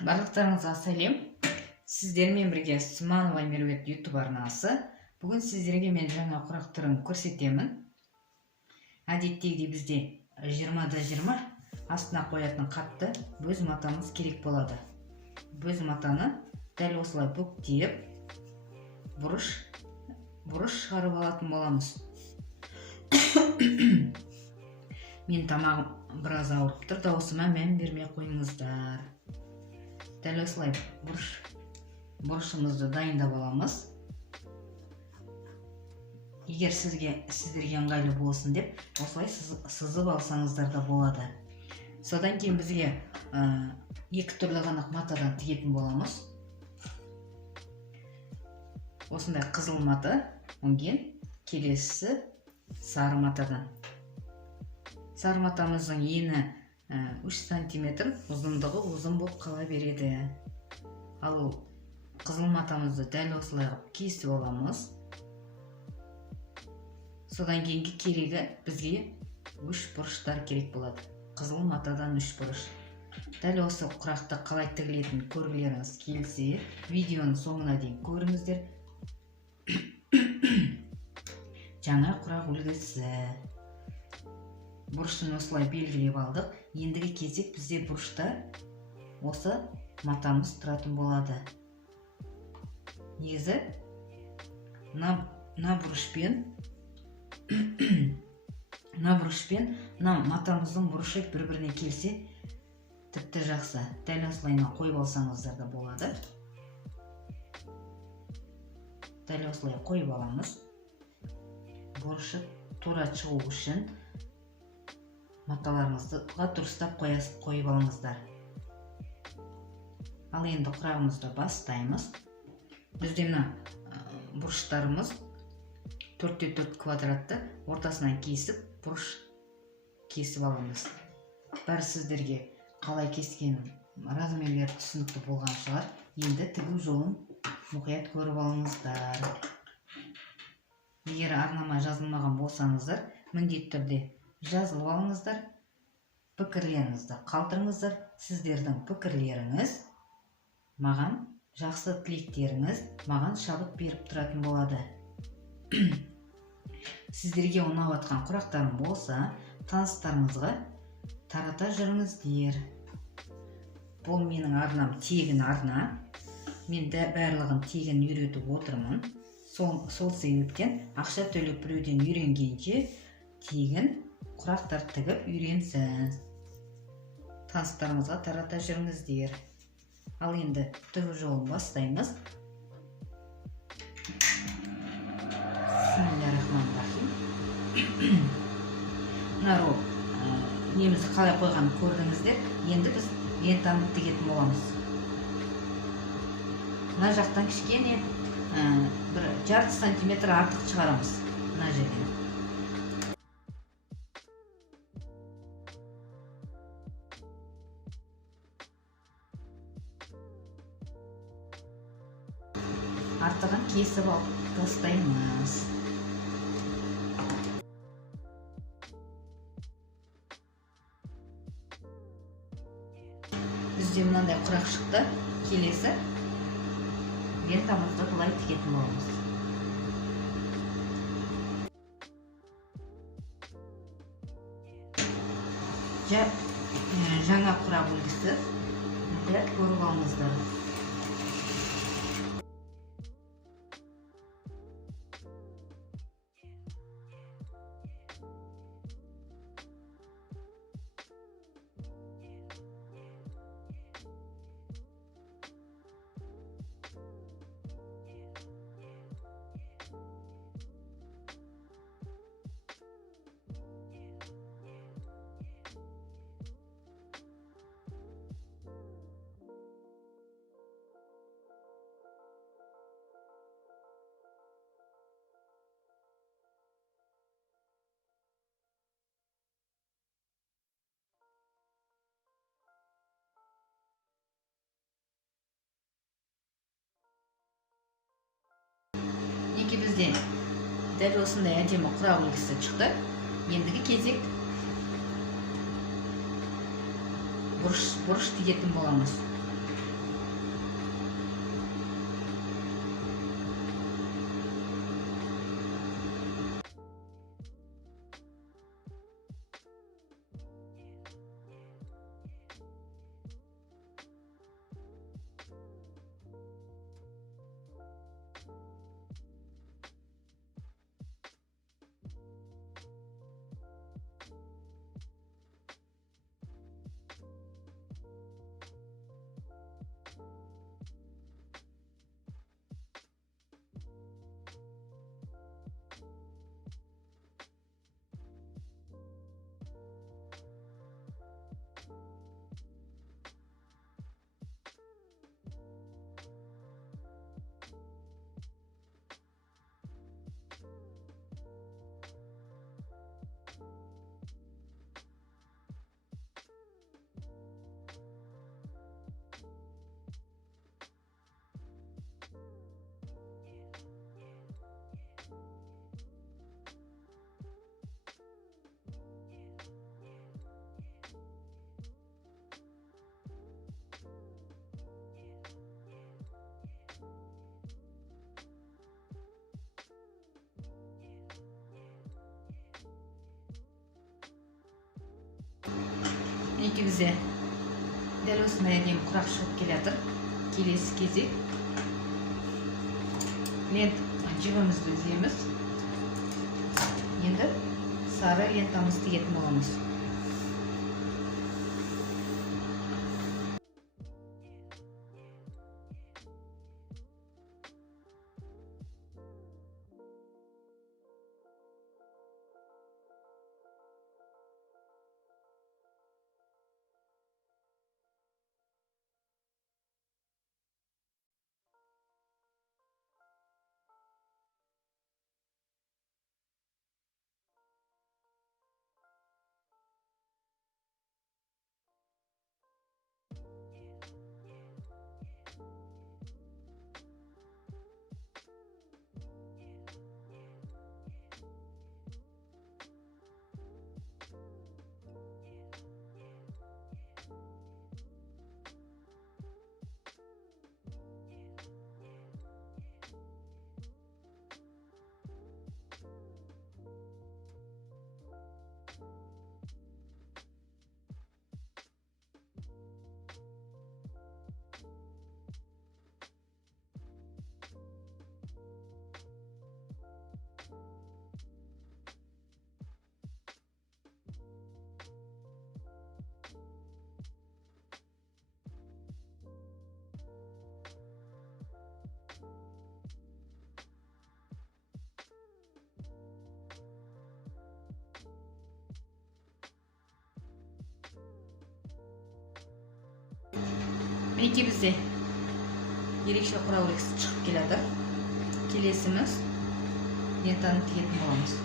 Барлықтарыңызға сәлем. Сіздермен бірге Сманова Меруерт YouTube арнасы. Бүгін сіздерге мен жаңа құрақ түрін көрсетемін. Әдеттегідей бізде 20-20 астына қоятын қатты бөз матамыз керек болады. Бөз матаны дәл осылай бүктеп, бұрыш шығарып алатын боламыз. Мен тамағым біраз ауырып тұр, даусыма мән бермей қойыңыздар. Дәл осылай бұрышымызды дайындап аламыз. Егер сіздерге ыңғайлы болсын деп, осылай сызып алсаңыздар да болады. Содан кейін бізге екі түрлі ғана матадан тігетін боламыз. Осындай қызыл мата, онген келесісі сары матадан. Сары матамыздың ені 3 см, ұзындығы ұзын болып қала береді. Ал қызыл матамызды дәл осылай кесіп аламыз. Содан кейінгі керегі бізге 3 бұрыштар керек болады. Қызыл матадан 3 бұрыш. Дәл осы құрақты қалай тігілетінін көргілеріңіз келсе, видеоның соңына дейін көріңіздер. Жаңа құрақ үлгісі. Бұрышын осылай белгілеп алдық. Ендігі кезек бізде бұрышта осы матамыз тұратын болады. Негізі мына бұрышпен матамыздың бұрышы бір-біріне келсе тіпті жақсы. Дәл осылайына қойып алсаңыздар да болады. Дәл осылай қойып аламыз. Бұрышы тура шығу үшін маталарымызды дұрыстап қойып алыңыздар. Ал енді құрағымызды бастаймыз. Бізде бұрыштарымыз 4x4 квадратты ортасынан кесіп, бұрыш кесіп аламыз. Бәрі сіздерге қалай кескенім размерлері түсінікті болған шығар. Енді тігу жолын мұқият көріп алыңыздар. Егер арнама жазылмаған болсаңыздар, міндетті түрде жазылып алыңыздар, пікірлеріңізді қалдырыңыздар. Сіздердің пікірлеріңіз маған, жақсы тілектеріңіз маған шабыт беріп тұратын болады. Сіздерге ұнап жатқан құрақтарым болса, таныстарыңызға тарата жүріңіздер. Бұл менің арнам тегін арна. Мен барлығын тегін үйретіп отырмын. Сол себептен ақша төлеп біреуден үйренгенше тегін құрақтар тігіп үйренсін. Таныстарыңызға тарата жүріңіздер. Ал енді тігу жолын бастаймыз. Бисмиллахиррахманиррахим. Мына немізді қалай қойғанын көрдіңіздер. Енді біз лентаны тігетін боламыз. Мына жақтан кішкене бір жарты сантиметр артық шығарамыз. Мына жерден. Артығын кесіп алып тастаймыз. Бізде мынандай құрақ шықты. Келесі лентамызды былай тігетін боламыз. Жаңа құрақ үлгісі мұқият көріп алыңыздар. Бізде дәл осындай әдемі құрақ үлгісі шықты. Ендігі кезек бұрыш тігетін боламыз. Мінекей бізде дәл осындай әдемі құрақ шығып келе жатыр. Келесі кезек лента жібімізді үземіз. Енді сары лентамызды тігетін боламыз. Мінекей бізде ерекше құрақ үлгісі шығып келе жатыр. Келесіміз лентаны тігетін боламыз.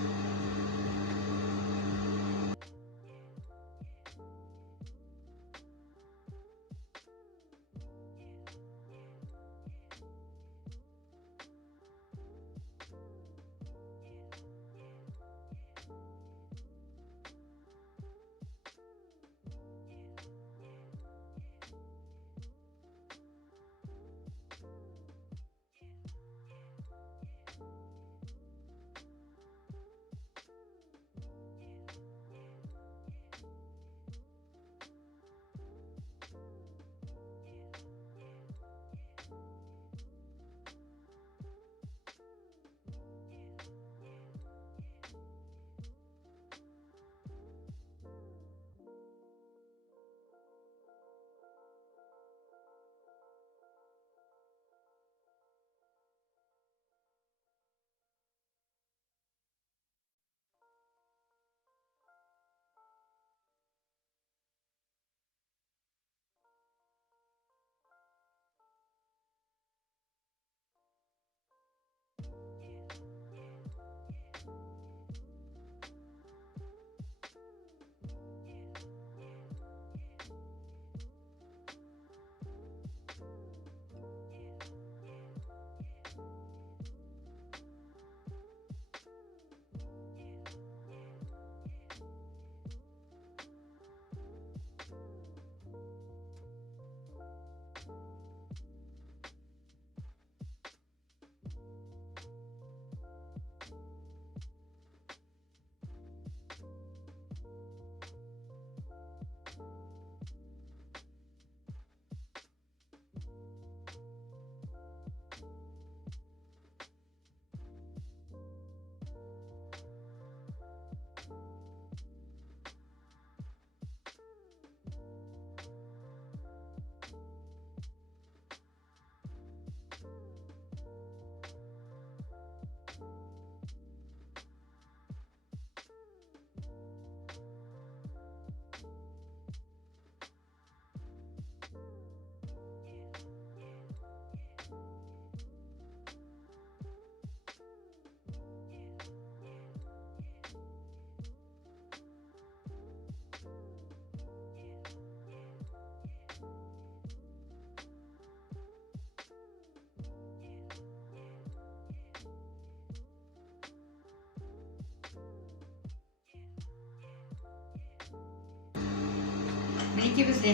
Мінекей бізде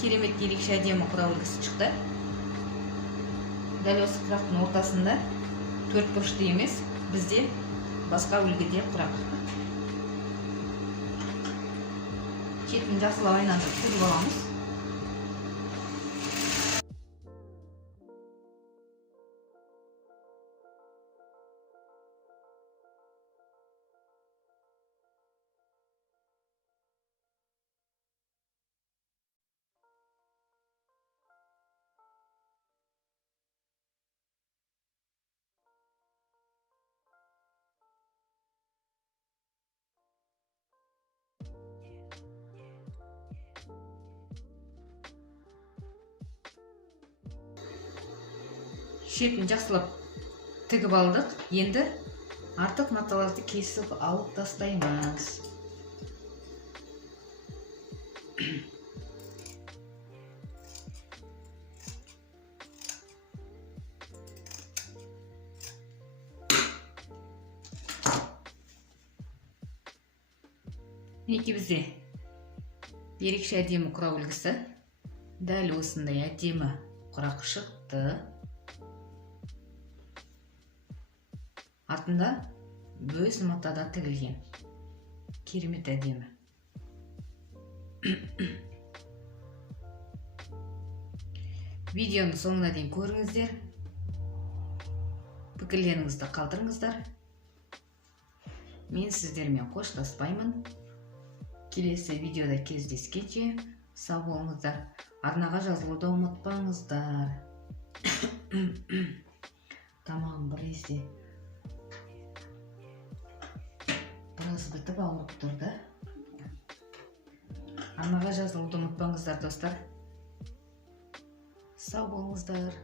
керемет ерекше әдемі құрақ үлгісі шықты. Дәл осы құрақтың ортасында төрт бұрышты емес, бізде басқа үлгіде құрақ. Шетін жақсылап айналдырып тігіп аламыз. Шетін жақсылап тігіп алдық. Енді артық маталарды кесіп алып тастаймыз. Мінекей бізде ерекше әдемі құрақ үлгісі. Дәл осындай әдемі құрақ шықты. Артында бөз матада тігілген. Керемет әдемі. Видеоны соңына дейін көріңіздер. Пікірлеріңізді қалдырыңыздар. Мен сіздермен қоштаспаймын. Келесі видеода кездескенше сау болыңыздар. Арнаға жазылуды ұмытпаңыздар. Тамағым біресе біраз бітіп ауырып тұрды. Арнаға жазылуды ұмытпаңыздар, достар. Сау болыңыздар.